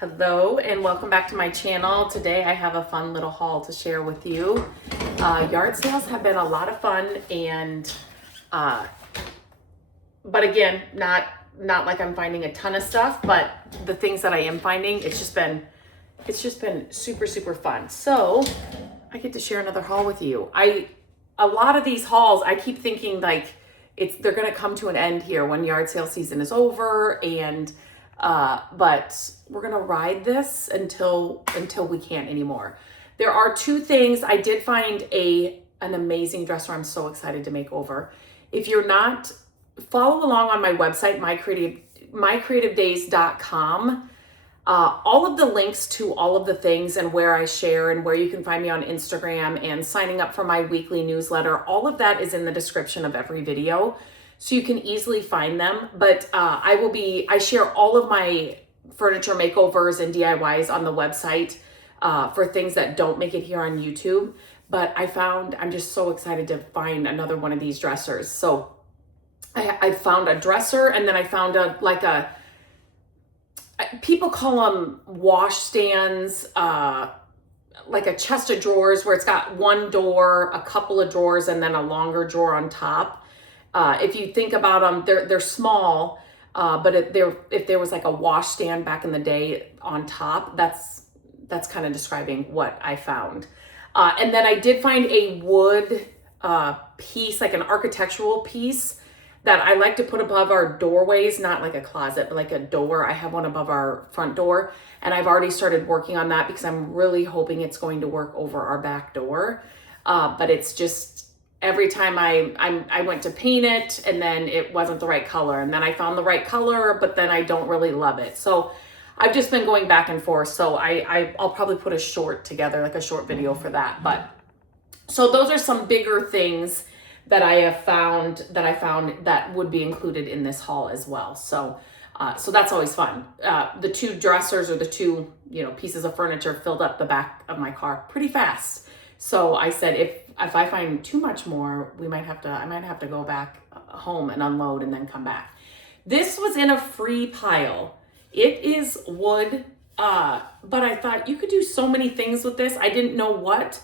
Hello and welcome back to my channel. Today I have a fun little haul to share with you. Yard sales have been a lot of fun and but again, not like I'm finding a ton of stuff, but the things that I am finding, it's just been super fun. So I get to share another haul with you. A lot of these hauls, I keep thinking like they're gonna come to an end here when yard sale season is over, and but we're gonna ride this until we can't anymore. There are two things. I did find an amazing dresser I'm so excited to make over. If you're not, follow along on my website, mycreativedays.com. All of the links to all of the things and where I share and where you can find me on Instagram and signing up for my weekly newsletter, all of that is in the description of every video. So you can easily find them, but I share all of my furniture makeovers and DIYs on the website for things that don't make it here on YouTube. But I'm just so excited to find another one of these dressers. So I found a dresser, and then I found people call them wash stands, like a chest of drawers where it's got one door, a couple of drawers, and then a longer drawer on top. If you think about them, they're small, but if there was like a wash stand back in the day on top, that's kind of describing what I found. And then I did find a wood piece, like an architectural piece that I like to put above our doorways, not like a closet, but like a door. I have one above our front door, and I've already started working on that because I'm really hoping it's going to work over our back door. But it's just, every time I went to paint it, and then it wasn't the right color, and then I found the right color, but then I don't really love it. So I've just been going back and forth. So I'll probably put a short together, like a short video for that. But so those are some bigger things that I found that would be included in this haul as well. So that's always fun. The two dressers, or the two pieces of furniture, filled up the back of my car pretty fast. So I said, if I find too much more, I might have to go back home and unload and then come back. This was in a free pile. It is wood, but I thought you could do so many things with this. I didn't know what.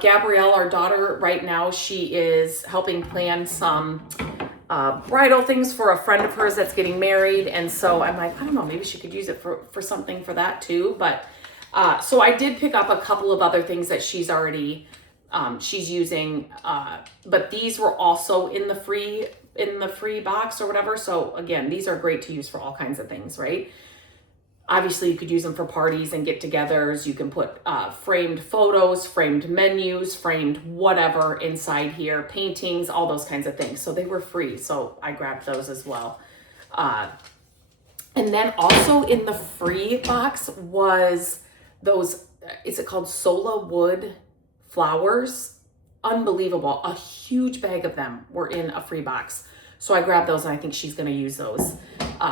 Gabrielle, our daughter, right now, she is helping plan some bridal things for a friend of hers that's getting married. And so I'm like, I don't know, maybe she could use it for something for that too. But so I did pick up a couple of other things that she's already she's using, but these were also in the free box or whatever. So again, these are great to use for all kinds of things, right? Obviously, you could use them for parties and get-togethers. You can put framed photos, framed menus, framed whatever inside here, paintings, all those kinds of things. So they were free, so I grabbed those as well. And then also in the free box was those, is it called Sola wood flowers? Unbelievable. A huge bag of them were in a free box. So I grabbed those, and I think she's going to use those.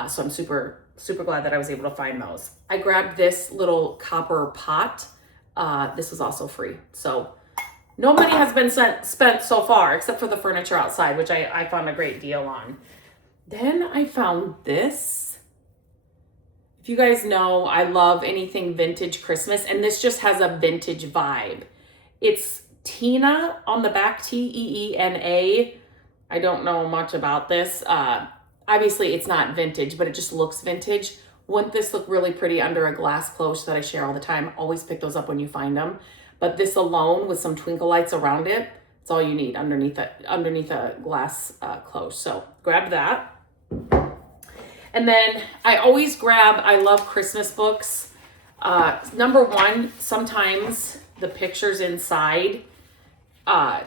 So I'm super glad that I was able to find those. I grabbed this little copper pot. This was also free. So no money has been spent so far, except for the furniture outside, which I found a great deal on. Then I found this. If you guys know, I love anything vintage Christmas, and this just has a vintage vibe. It's Tina on the back, Teena. I don't know much about this. Obviously, it's not vintage, but it just looks vintage. Wouldn't this look really pretty under a glass cloche that I share all the time? Always pick those up when you find them. But this alone, with some twinkle lights around it, it's all you need underneath a glass cloche. So grab that. And then I love Christmas books. Number one, sometimes the pictures inside,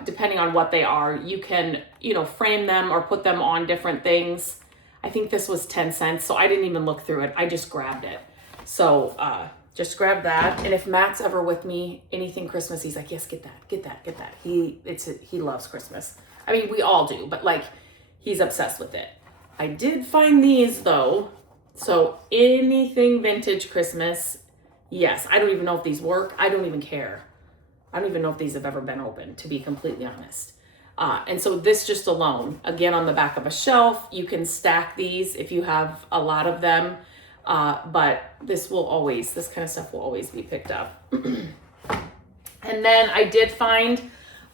depending on what they are, you can, frame them or put them on different things. I think this was 10 cents, so I didn't even look through it. I just grabbed it. So just grab that. And if Matt's ever with me, anything Christmas, he's like, yes, get that. He loves Christmas. I mean, we all do, but like, he's obsessed with it. I did find these though. So anything vintage Christmas, yes. I don't even know if these work. I don't even care. I don't even know if these have ever been opened, to be completely honest. And so this just alone, again, on the back of a shelf, you can stack these if you have a lot of them. But this kind of stuff will always be picked up. And then I did find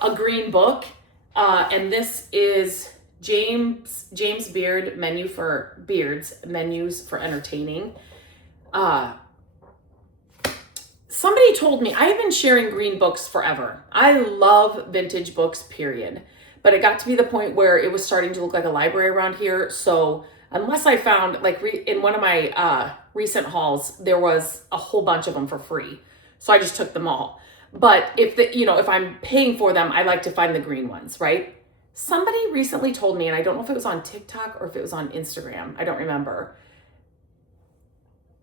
a green book, and this is James Beard Menus for Entertaining. Somebody told me, I have been sharing green books forever. I love vintage books, period. But it got to be the point where it was starting to look like a library around here. So unless I found, like in one of my recent hauls, there was a whole bunch of them for free. So I just took them all. But if I'm paying for them, I like to find the green ones, right? Somebody recently told me, and I don't know if it was on TikTok or if it was on Instagram, I don't remember,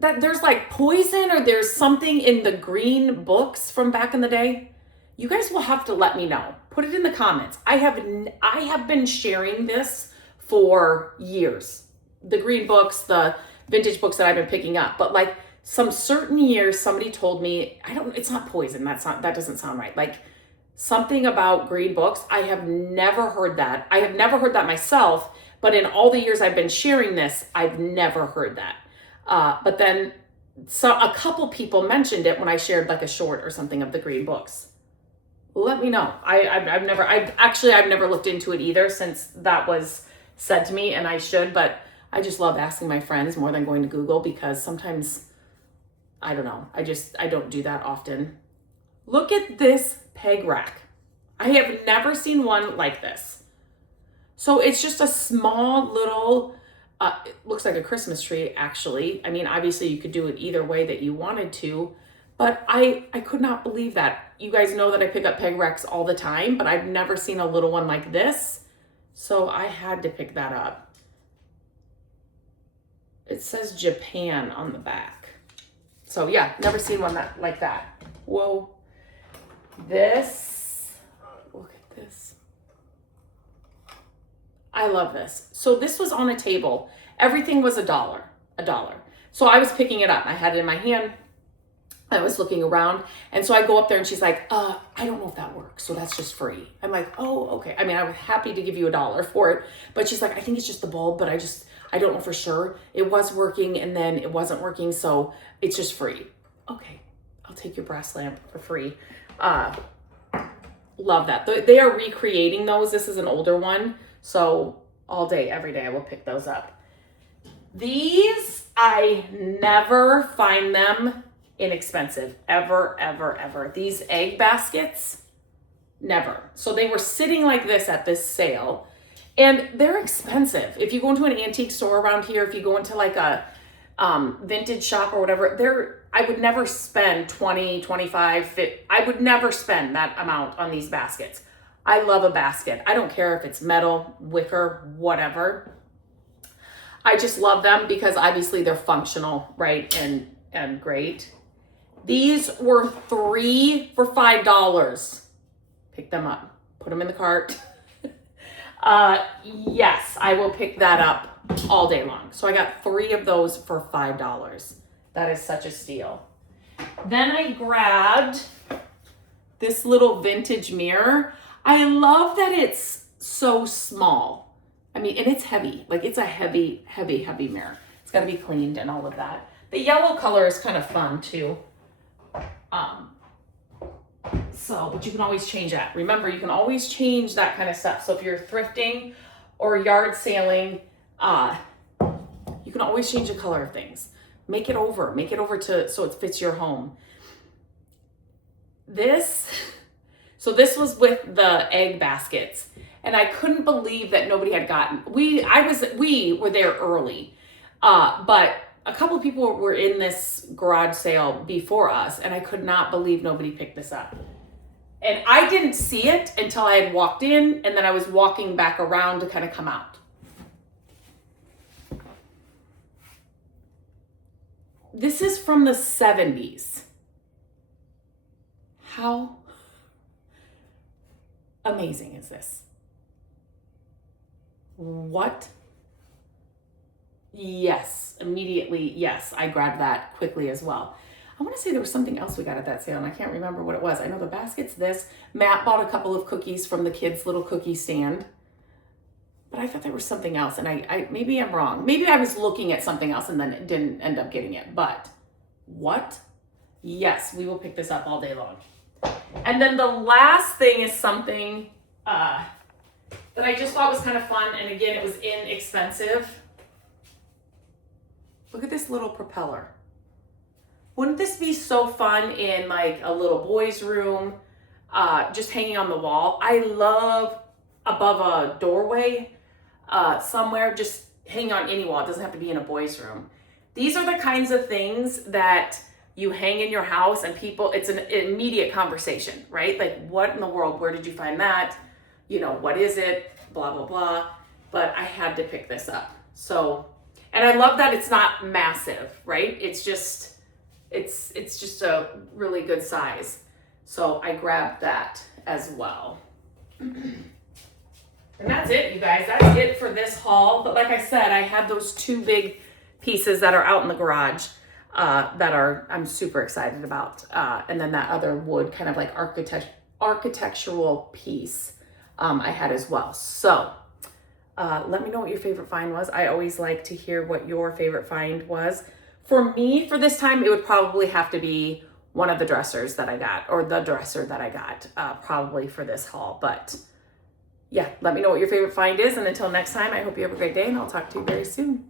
that there's like poison or there's something in the green books from back in the day. You guys will have to let me know. Put it in the comments. I have been sharing this for years. The green books, the vintage books that I've been picking up. But like some certain years, somebody told me, it's not poison. That doesn't sound right. Like something about green books. I have never heard that. I have never heard that myself. But in all the years I've been sharing this, I've never heard that. But then a couple people mentioned it when I shared like a short or something of the green books. Let me know. I've never looked into it either since that was said to me, and I should, but I just love asking my friends more than going to Google because sometimes, I don't know, I don't do that often. Look at this peg rack. I have never seen one like this. So it's just a small little, it looks like a Christmas tree, actually. I mean, obviously you could do it either way that you wanted to, but I could not believe that. You guys know that I pick up peg racks all the time, but I've never seen a little one like this. So I had to pick that up. It says Japan on the back. So yeah, never seen one like that. Whoa. Look at this. I love this. So this was on a table. Everything was $1. So I was picking it up. I had it in my hand. I was looking around. And so I go up there and she's like, I don't know if that works. So that's just free. I'm like, oh, okay. I mean, I was happy to give you $1 for it. But she's like, I think it's just the bulb, but I don't know for sure. It was working and then it wasn't working. So it's just free. Okay. I'll take your brass lamp for free. Love that. They are recreating those. This is an older one. So all day, every day, I will pick those up. These, I never find them inexpensive. Ever, ever, ever. These egg baskets, never. So they were sitting like this at this sale. And they're expensive. If you go into an antique store around here, if you go into like a vintage shop or whatever, I would never spend $20, $25, $50. I would never spend that amount on these baskets. I love a basket. I don't care if it's metal, wicker, whatever. I just love them because obviously they're functional, right? And great. These were 3 for $5. Pick them up. Put them in the cart. Yes, I will pick that up all day long. So I got 3 of those for $5. That is such a steal. Then I grabbed this little vintage mirror. I love that it's so small. I mean, and it's heavy. Like it's a heavy, heavy, heavy mirror. It's got to be cleaned and all of that. The yellow color is kind of fun too. But you can always change that. Remember, you can always change that kind of stuff. So if you're thrifting or yard sailing, you can always change the color of things. Make it over so it fits your home. This was with the egg baskets, and I couldn't believe that nobody had gotten. We were there early, but a couple of people were in this garage sale before us, and I could not believe nobody picked this up. And I didn't see it until I had walked in, and then I was walking back around to kind of come out. This is from the 70s. How amazing is this? What? Yes, immediately, yes, I grabbed that quickly as well. I want to say there was something else we got at that sale, and I can't remember what it was. I know the basket's this. Matt bought a couple of cookies from the kids' little cookie stand. but I thought there was something else, and I maybe I'm wrong. Maybe I was looking at something else and then didn't end up getting it. But what? Yes, we will pick this up all day long. And then the last thing is something that I just thought was kind of fun, and again, it was inexpensive. Look at this little propeller. Wouldn't this be so fun in like a little boy's room, just hanging on the wall? I love above a doorway somewhere, just hang on any wall. It doesn't have to be in a boy's room. These are the kinds of things that you hang in your house and people, it's an immediate conversation, right? Like, what in the world? Where did you find that? You know, what is it? Blah, blah, blah. But I had to pick this up. So, and I love that it's not massive, right? It's just a really good size. So I grabbed that as well. And that's it, you guys. That's it for this haul. But like I said, I had those two big pieces that are out in the garage that I'm super excited about. And then that other wood kind of like architectural piece I had as well. So let me know what your favorite find was. I always like to hear what your favorite find was. For me, for this time, it would probably have to be one of the dressers that I got, or the dresser that I got, probably for this haul. But yeah, let me know what your favorite find is. And until next time, I hope you have a great day, and I'll talk to you very soon.